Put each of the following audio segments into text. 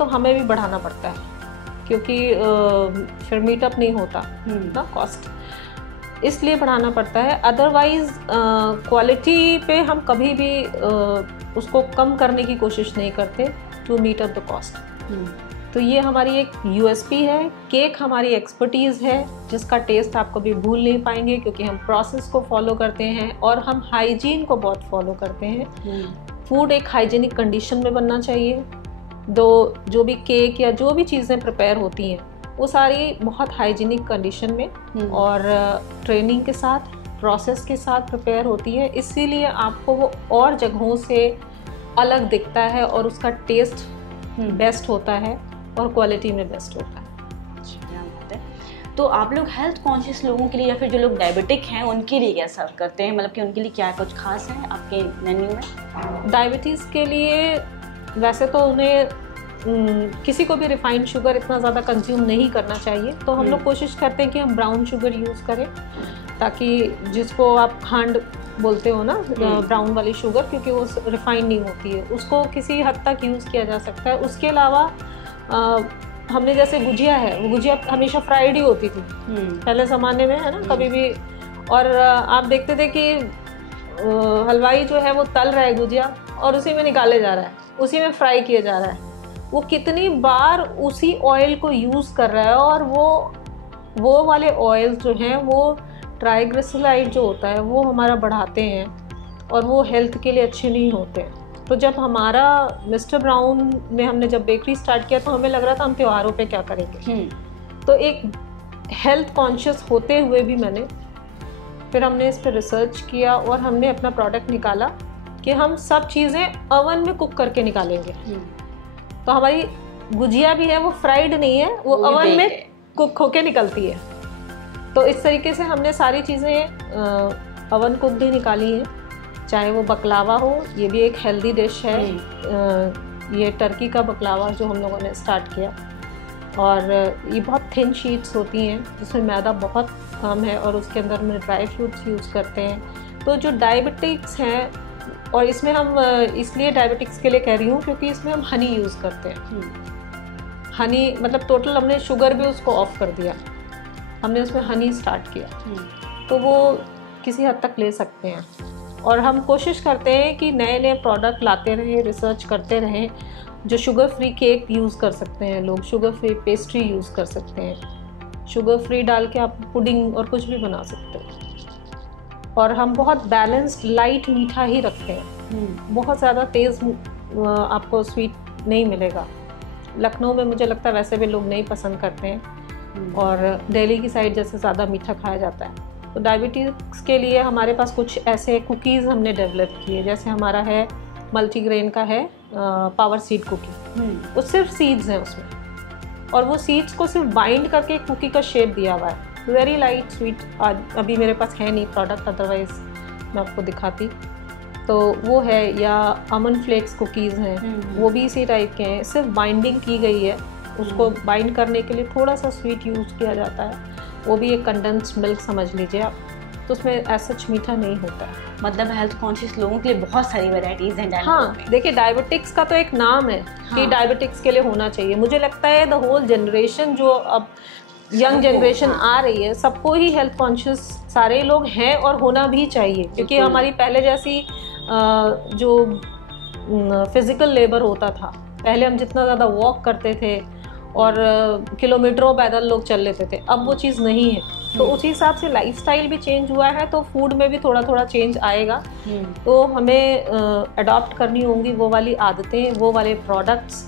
तो हमें भी बढ़ाना पड़ता है, क्योंकि फिर मीटअप नहीं होता ना, कॉस्ट इसलिए बढ़ाना पड़ता है। अदरवाइज क्वालिटी पे हम कभी भी उसको कम करने की कोशिश नहीं करते to meet up the cost. तो ये हमारी एक यूएसपी है। केक हमारी एक्सपर्टीज़ है जिसका टेस्ट आप कभी भूल नहीं पाएंगे, क्योंकि हम प्रोसेस को फॉलो करते हैं और हम हाइजीन को बहुत फॉलो करते हैं। फूड एक हाइजीनिक कंडीशन में बनना चाहिए। जो भी केक या जो भी चीज़ें प्रिपेयर होती हैं वो सारी बहुत हाइजीनिक कंडीशन में और ट्रेनिंग के साथ, प्रोसेस के साथ प्रिपेयर होती है। इसीलिए आपको वो और जगहों से अलग दिखता है और उसका टेस्ट बेस्ट होता है और क्वालिटी में बेस्ट होता है। तो आप लोग हेल्थ कॉन्शियस लोगों के लिए या फिर जो लोग डायबिटिक हैं उनके लिए क्या सर्व करते हैं, मतलब कि उनके लिए क्या कुछ खास है आपके मेन्यू में? डायबिटीज़ के लिए वैसे तो उन्हें किसी को भी रिफाइंड शुगर इतना ज़्यादा कंज्यूम नहीं करना चाहिए, तो हम लोग कोशिश करते हैं कि हम ब्राउन शुगर यूज़ करें, ताकि जिसको आप खांड बोलते हो ना, ब्राउन वाली शुगर, क्योंकि वो रिफाइंड नहीं होती है, उसको किसी हद तक यूज़ किया जा सकता है। उसके अलावा हमने जैसे गुजिया है, वो गुजिया हमेशा फ्राइड ही होती थी पहले ज़माने में, है ना, कभी भी। और आप देखते थे कि हलवाई जो है वो तल रहा है गुजिया और उसी में निकाले जा रहा है, उसी में फ्राई किया जा रहा है। वो कितनी बार उसी ऑयल को यूज़ कर रहा है, और वो वाले ऑयल जो हैं वो ट्राइग्लिसराइड जो होता है वो हमारा बढ़ाते हैं और वो हेल्थ के लिए अच्छे नहीं होते। तो जब हमारा मिस्टर ब्राउन में हमने जब बेकरी स्टार्ट किया तो हमें लग रहा था हम त्योहारों पे क्या करेंगे। तो एक हेल्थ कॉन्शियस होते हुए भी फिर हमने इस पर रिसर्च किया और हमने अपना प्रोडक्ट निकाला कि हम सब चीज़ें ओवन में कुक करके निकालेंगे। तो हमारी गुजिया भी है वो फ्राइड नहीं है, वो ओवन में कुक होके निकलती है। तो इस तरीके से हमने सारी चीज़ें ओवन कुक ही निकाली हैं। चाहे वो बकलावा हो, ये भी एक हेल्दी डिश है। ये टर्की का बकलावा जो हम लोगों ने स्टार्ट किया, और ये बहुत थिन शीट्स होती हैं जिसमें मैदा बहुत कम है और उसके अंदर हम ड्राई फ्रूट्स यूज़ करते हैं। तो जो डायबिटिक्स हैं, और इसमें हम इसलिए डायबिटिक्स के लिए कह रही हूँ क्योंकि इसमें हम हनी यूज़ करते हैं। हनी मतलब टोटल हमने शुगर भी उसको ऑफ कर दिया, हमने उसमें हनी स्टार्ट किया, तो वो किसी हद तक ले सकते हैं। और हम कोशिश करते हैं कि नए नए प्रोडक्ट लाते रहें, रिसर्च करते रहें। जो शुगर फ्री केक यूज़ कर सकते हैं लोग, शुगर फ्री पेस्ट्री यूज़ कर सकते हैं, शुगर फ्री डाल के आप पुडिंग और कुछ भी बना सकते हो। और हम बहुत बैलेंस्ड लाइट मीठा ही रखते हैं, बहुत ज़्यादा तेज़ आपको स्वीट नहीं मिलेगा। लखनऊ में मुझे लगता है वैसे भी लोग नहीं पसंद करते हैं, और दिल्ली की साइड जैसे ज़्यादा मीठा खाया जाता है। तो डायबिटीज़ के लिए हमारे पास कुछ ऐसे कुकीज़ हमने डेवलप किए, जैसे हमारा है मल्टीग्रेन का है पावर सीड कुकी। वो सिर्फ सीड्स हैं उसमें, और वो सीड्स को सिर्फ बाइंड करके एक कुकी का शेप दिया हुआ है। Very light sweet. अभी मेरे पास है नहीं प्रोडक्ट, अदरवाइज मैं आपको दिखाती। तो वो है, या आमंड फ्लेक्स कुकीज़ हैं, वो भी इसी टाइप के हैं, सिर्फ बाइंडिंग की गई है। उसको बाइंड करने के लिए थोड़ा सा स्वीट यूज़ किया जाता है, वो भी एक कंडेंस्ड मिल्क समझ लीजिए आप। तो उसमें ऐसा मीठा नहीं होता है। मतलब हेल्थ कॉन्शियस लोगों के लिए बहुत सारी वैरायटीज़ हैं। हाँ, देखिए डायबिटिक्स का तो एक नाम है कि डायबिटिक्स के लिए होना चाहिए। मुझे लगता है द होल जनरेशन जो अब यंग जनरेशन आ रही है, सबको ही हेल्थ कॉन्शियस सारे लोग हैं और होना भी चाहिए, क्योंकि हमारी पहले जैसी जो फिजिकल लेबर होता था, पहले हम जितना ज़्यादा वॉक करते थे और किलोमीटरों पैदल लोग चल लेते थे, अब वो चीज़ नहीं है। तो उसी हिसाब से लाइफस्टाइल भी चेंज हुआ है, तो फूड में भी थोड़ा थोड़ा चेंज आएगा। तो हमें अडॉप्ट करनी होंगी वो वाली आदतें, वो वाले प्रोडक्ट्स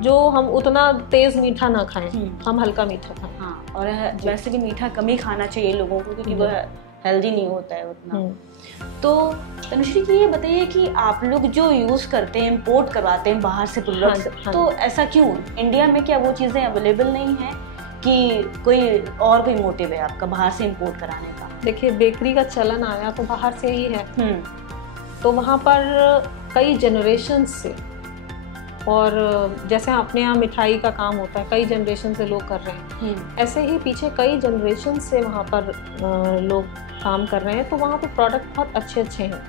जो हम उतना तेज़ मीठा ना खाएं, हम हल्का मीठा खाएं। हाँ, और वैसे भी मीठा कम ही खाना चाहिए लोगों को, क्योंकि वो हेल्दी नहीं होता है उतना। तो तनुश्री जी, ये बताइए कि आप लोग जो यूज़ करते हैं, इम्पोर्ट करवाते हैं बाहर से प्रोडक्ट्स, तो ऐसा क्यों? इंडिया में क्या वो चीज़ें अवेलेबल नहीं हैं कि कोई मोटिव है आपका बाहर से इम्पोर्ट कराने का? देखिए, बेकरी का चलन आया तो बाहर से ही है, तो वहाँ पर कई जनरेशन से, और जैसे अपने यहाँ मिठाई का काम होता है, कई जनरेशन से लोग कर रहे हैं, ऐसे ही पीछे कई जनरेशन से वहाँ पर लोग काम कर रहे हैं। तो वहाँ पे प्रोडक्ट बहुत अच्छे अच्छे हैं,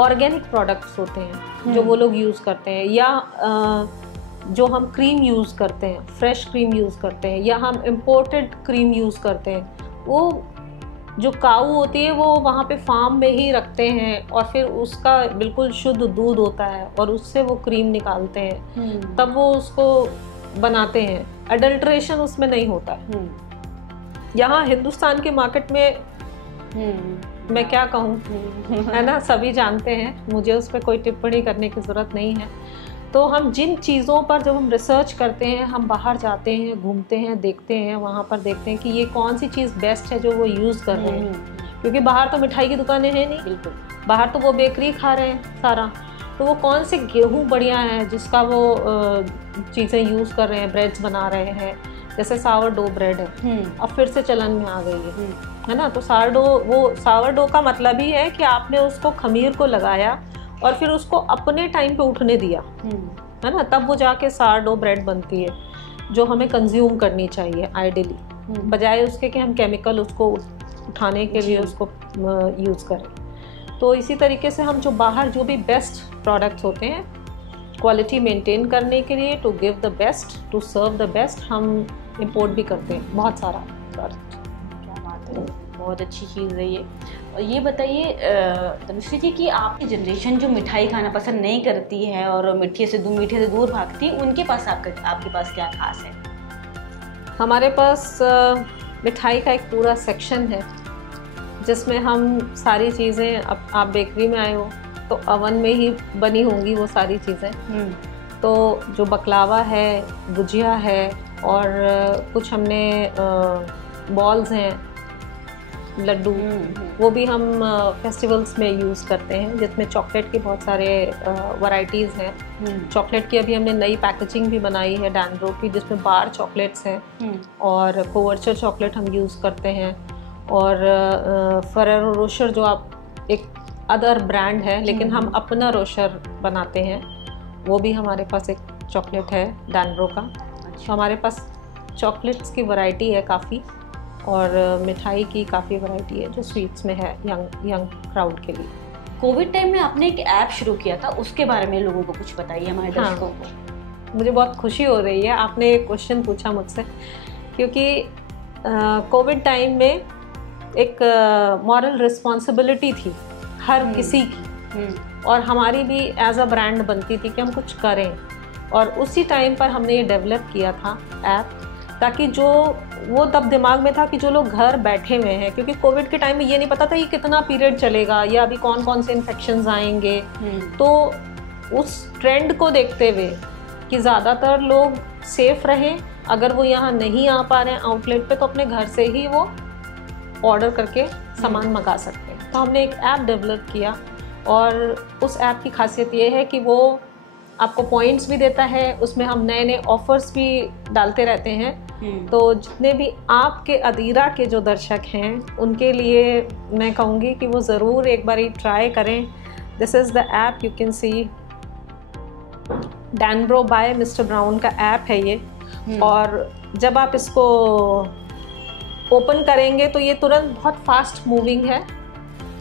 ऑर्गेनिक प्रोडक्ट्स होते हैं जो वो लोग यूज़ करते हैं, या जो हम क्रीम यूज़ करते हैं, फ्रेश क्रीम यूज़ करते हैं या हम इम्पोर्टेड क्रीम यूज़ करते हैं, वो जो काऊ होती है वो वहाँ पे फार्म में ही रखते हैं और फिर उसका बिल्कुल शुद्ध दूध होता है और उससे वो क्रीम निकालते हैं, तब वो उसको बनाते हैं। अडल्ट्रेशन उसमें नहीं होता। यहाँ हिंदुस्तान के मार्केट में मैं क्या कहूँ, है ना, सभी जानते हैं, मुझे उस पर कोई टिप्पणी करने की ज़रूरत नहीं है। तो हम जिन चीज़ों पर जब हम रिसर्च करते हैं, हम बाहर जाते हैं, घूमते हैं, देखते हैं, वहाँ पर देखते हैं कि ये कौन सी चीज़ बेस्ट है जो वो यूज़ कर रहे हैं, क्योंकि बाहर तो मिठाई की दुकानें हैं नहीं, बिल्कुल बाहर तो वो बेकरी खा रहे हैं सारा, तो वो कौन से गेहूँ बढ़िया है जिसका वो चीज़ें यूज़ कर रहे हैं, ब्रेड्स बना रहे हैं, जैसे सावर डो ब्रेड है अब फिर से चलन में आ गई है ना। तो सावर डो का मतलब ही है कि आपने उसको खमीर को लगाया और फिर उसको अपने टाइम पे उठने दिया, है ना, तब वो जाके सावर डो ब्रेड बनती है जो हमें कंज्यूम करनी चाहिए आइडियली, बजाय उसके कि हम केमिकल उसको उठाने के लिए उसको यूज़ करें। तो इसी तरीके से हम जो बाहर जो भी बेस्ट प्रोडक्ट्स होते हैं क्वालिटी मेंटेन करने के लिए, to give the best, to serve the best, हम इंपोर्ट भी करते हैं बहुत सारा प्रोडक्ट। क्या बात है, बहुत अच्छी चीज़ है ये। और ये बताइए तनुश्री जी कि आपकी जनरेशन जो मिठाई खाना पसंद नहीं करती है और मीठे से दूर भागती है, उनके पास आपके पास क्या खास है? हमारे पास मिठाई का एक पूरा सेक्शन है जिसमें हम सारी चीज़ें, आप बेकरी में आए हो तो अवन में ही बनी होंगी वो सारी चीज़ें, तो जो बकलावा है, गुजिया है और कुछ हमने बॉल्स हैं, लड्डू, वो भी हम फेस्टिवल्स में यूज़ करते हैं, जिसमें चॉकलेट के बहुत सारे वैरायटीज़ हैं। चॉकलेट की अभी हमने नई पैकेजिंग भी बनाई है डैनब्रो की, जिसमें बार चॉकलेट्स हैं और कोवर्चर चॉकलेट हम यूज़ करते हैं, और फरेरो रोशर जो आप एक अदर ब्रांड है लेकिन हम अपना रोशर बनाते हैं, वो भी हमारे पास एक चॉकलेट है डैनब्रो का। तो हमारे पास चॉकलेट्स की वैरायटी है काफ़ी, और मिठाई की काफ़ी वैरायटी है जो स्वीट्स में है यंग क्राउड के लिए। कोविड टाइम में आपने एक ऐप शुरू किया था, उसके बारे में लोगों को कुछ बताइए हमारे दर्शकों को। मुझे बहुत खुशी हो रही है आपने एक क्वेश्चन पूछा मुझसे, क्योंकि कोविड टाइम में एक मॉरल रिस्पॉन्सिबिलिटी थी हर किसी की, और हमारी भी एज अ ब्रांड बनती थी कि हम कुछ करें, और उसी टाइम पर हमने ये डेवलप किया था ऐप, ताकि जो वो तब दिमाग में था कि जो लोग घर बैठे हुए हैं, क्योंकि कोविड के टाइम में ये नहीं पता था कि कितना पीरियड चलेगा या अभी कौन कौन से इन्फेक्शंस आएंगे, तो उस ट्रेंड को देखते हुए कि ज़्यादातर लोग सेफ रहें, अगर वो यहाँ नहीं आ पा रहे हैं आउटलेट पे तो अपने घर से ही वो ऑर्डर करके सामान मंगा सकते हैं। तो हमने एक ऐप डेवलप किया, और उस ऐप की खासियत ये है कि वो आपको पॉइंट्स भी देता है, उसमें हम नए नए ऑफर्स भी डालते रहते हैं। तो जितने भी आपके अदीरा के जो दर्शक हैं उनके लिए मैं कहूँगी कि वो ज़रूर एक बार ट्राई करें। This is the app, you can see Danbro by mister Brown का ऐप है ये, और जब आप इसको ओपन करेंगे तो ये तुरंत बहुत फास्ट मूविंग है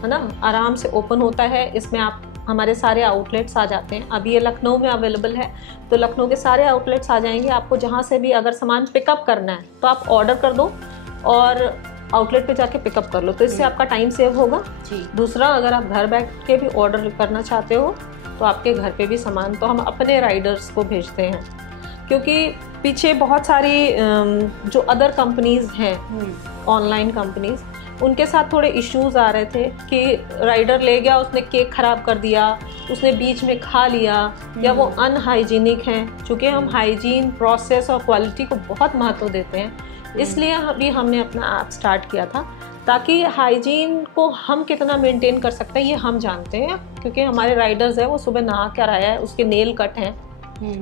ना, आराम से ओपन होता है। इसमें आप हमारे सारे आउटलेट्स आ जाते हैं। अभी ये लखनऊ में अवेलेबल है, तो लखनऊ के सारे आउटलेट्स आ जाएंगे। आपको जहाँ से भी अगर सामान पिकअप करना है तो आप ऑर्डर कर दो और आउटलेट पे जाके पिकअप कर लो, तो इससे आपका टाइम सेव होगा जी। दूसरा, अगर आप घर बैठ के भी ऑर्डर करना चाहते हो तो आपके घर पे भी सामान, तो हम अपने राइडर्स को भेजते हैं, क्योंकि पीछे बहुत सारी जो अदर कंपनीज़ हैं, ऑनलाइन कंपनीज़, उनके साथ थोड़े इश्यूज़ आ रहे थे कि राइडर ले गया, उसने केक ख़राब कर दिया, उसने बीच में खा लिया, या वो अनहाइजीनिक हैं। चूँकि हम हाइजीन, प्रोसेस और क्वालिटी को बहुत महत्व देते हैं, इसलिए अभी हमने अपना ऐप स्टार्ट किया था, ताकि हाइजीन को हम कितना मेंटेन कर सकते हैं ये हम जानते हैं, क्योंकि हमारे राइडर्स हैं, वो सुबह नहा कर आया है, उसके नेल कट हैं,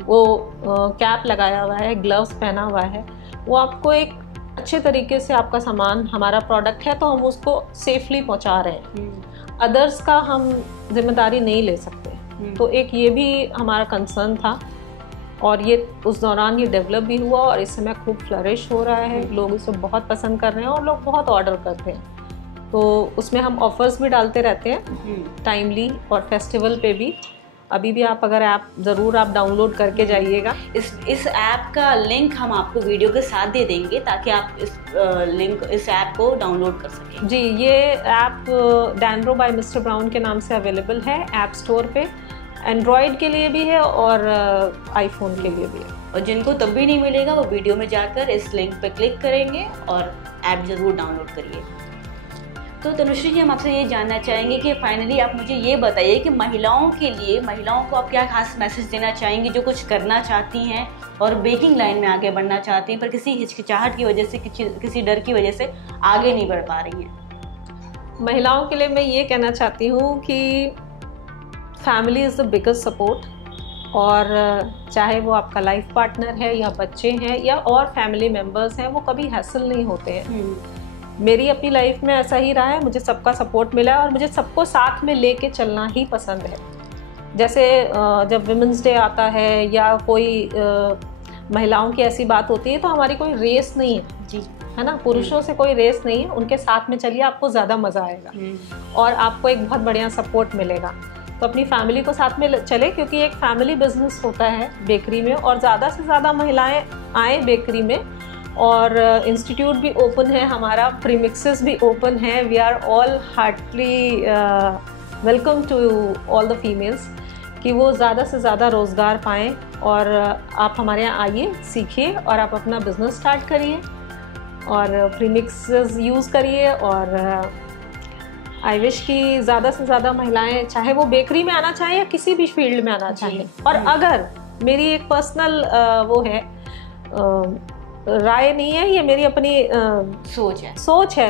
वो कैप लगाया हुआ है, ग्लव्स पहना हुआ है, वो आपको एक अच्छे तरीके से आपका सामान, हमारा प्रोडक्ट है तो हम उसको सेफली पहुंचा रहे हैं। अदर्स का हम जिम्मेदारी नहीं ले सकते, तो एक ये भी हमारा कंसर्न था, और ये उस दौरान ये डेवलप भी हुआ और इस समय खूब फ्लरिश हो रहा है। लोग इसे बहुत पसंद कर रहे हैं और लोग बहुत ऑर्डर करते हैं। तो उसमें हम ऑफर्स भी डालते रहते हैं टाइमली, और फेस्टिवल पे भी अभी भी आप अगर ऐप ज़रूर आप डाउनलोड करके जाइएगा। इस ऐप का लिंक हम आपको वीडियो के साथ दे देंगे ताकि आप इस ऐप को डाउनलोड कर सकें। जी, ये ऐप डैनड्रो बाय मिस्टर ब्राउन के नाम से अवेलेबल है ऐप स्टोर पे। एंड्रॉयड के लिए भी है और आईफोन के लिए भी है। और जिनको तब भी नहीं मिलेगा वो वीडियो में जाकर इस लिंक पे क्लिक करेंगे और ऐप ज़रूर डाउनलोड करिए। तो तनुश्री जी, हम आपसे ये जानना चाहेंगे कि फाइनली आप मुझे ये बताइए कि महिलाओं को आप क्या खास मैसेज देना चाहेंगी जो कुछ करना चाहती हैं और बेकिंग लाइन में आगे बढ़ना चाहती हैं, पर किसी हिचकिचाहट की वजह से, किसी डर की वजह से आगे नहीं बढ़ पा रही हैं। महिलाओं के लिए मैं ये कहना चाहती हूँ कि family is the biggest support, और चाहे वो आपका लाइफ पार्टनर है या बच्चे हैं या और फैमिली मेम्बर्स हैं, वो कभी हैसल नहीं होते हैं। मेरी अपनी लाइफ में ऐसा ही रहा है, मुझे सबका सपोर्ट मिला है और मुझे सबको साथ में लेके चलना ही पसंद है। जैसे जब विमेंस डे आता है या कोई महिलाओं की ऐसी बात होती है तो हमारी कोई रेस नहीं है जी, है ना, पुरुषों से कोई रेस नहीं है। उनके साथ में चलिए, आपको ज़्यादा मज़ा आएगा और आपको एक बहुत बढ़िया सपोर्ट मिलेगा। तो अपनी फैमिली को साथ में चले, क्योंकि एक फैमिली बिजनेस होता है बेकरी में, और ज़्यादा से ज़्यादा महिलाएं आए बेकरी में। और इंस्टीट्यूट भी ओपन है हमारा, प्रीमिक्सेस भी ओपन है। We are all heartly welcome to all the females कि वो ज़्यादा से ज़्यादा रोज़गार पाएँ। और आप हमारे यहाँ आइए, सीखिए और आप अपना बिज़नेस स्टार्ट करिए और प्रीमिक्सेस यूज़ करिए। और आई विश कि ज़्यादा से ज़्यादा महिलाएं, चाहे वो बेकरी में आना चाहें या किसी भी फील्ड में आना चाहें। और अगर मेरी एक पर्सनल वो है, राय नहीं है, ये मेरी अपनी सोच है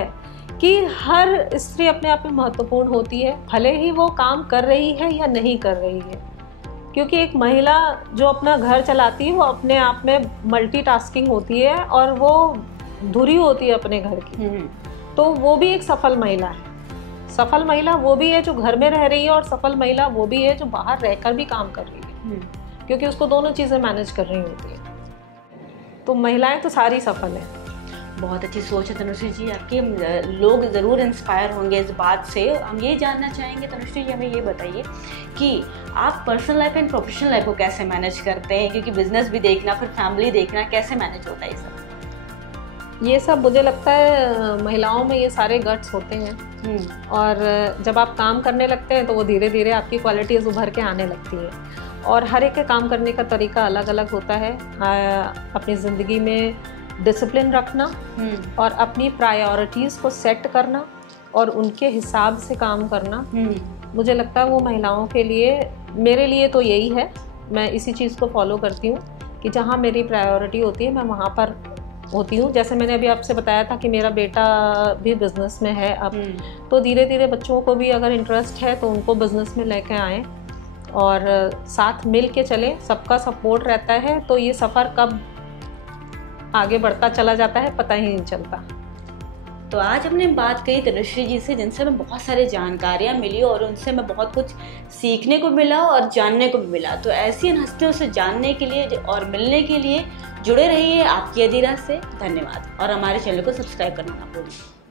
कि हर स्त्री अपने आप में महत्वपूर्ण होती है, भले ही वो काम कर रही है या नहीं कर रही है। क्योंकि एक महिला जो अपना घर चलाती है वो अपने आप में मल्टीटास्किंग होती है और वो धुरी होती है अपने घर की, तो वो भी एक सफल महिला है। सफल महिला वो भी है जो घर में रह रही है, और सफल महिला वो भी है जो बाहर रहकर भी काम कर रही है, क्योंकि उसको दोनों चीज़ें मैनेज कर रही होती है। तो महिलाएं तो सारी सफल हैं। बहुत अच्छी सोच है तनुश्री जी आपकी, लोग ज़रूर इंस्पायर होंगे इस बात से। हम ये जानना चाहेंगे तनुश्री जी, हमें ये बताइए कि आप personal life and professional life को कैसे मैनेज करते हैं, क्योंकि बिजनेस भी देखना, फिर फैमिली देखना, कैसे मैनेज होता है ये सब मुझे लगता है महिलाओं में ये सारे गट्स होते हैं। और जब आप काम करने लगते हैं तो वो धीरे धीरे आपकी क्वालिटीज़ उभर के आने लगती हैं। और हर एक के काम करने का तरीका अलग अलग होता है। अपनी ज़िंदगी में डिसिप्लिन रखना और अपनी प्रायोरिटीज़ को सेट करना और उनके हिसाब से काम करना, मुझे लगता है वो महिलाओं के लिए, मेरे लिए तो यही है। मैं इसी चीज़ को फॉलो करती हूँ कि जहाँ मेरी प्रायोरिटी होती है मैं वहाँ पर होती हूँ। जैसे मैंने अभी आपसे बताया था कि मेरा बेटा भी बिज़नेस में है अब, तो धीरे धीरे बच्चों को भी अगर इंटरेस्ट है तो उनको बिज़नेस में लेके आएँ और साथ मिल के चलें। सबका सपोर्ट रहता है तो ये सफ़र कब आगे बढ़ता चला जाता है पता ही नहीं चलता। तो आज हमने बात कही तनुश्री जी से, जिनसे हमें बहुत सारी जानकारियाँ मिली और उनसे हमें बहुत कुछ सीखने को मिला और जानने को भी मिला। तो ऐसी हस्तियों से जानने के लिए और मिलने के लिए जुड़े रहिए आपकी अधीरा से। धन्यवाद और हमारे चैनल को सब्सक्राइब करना ना भूलिए।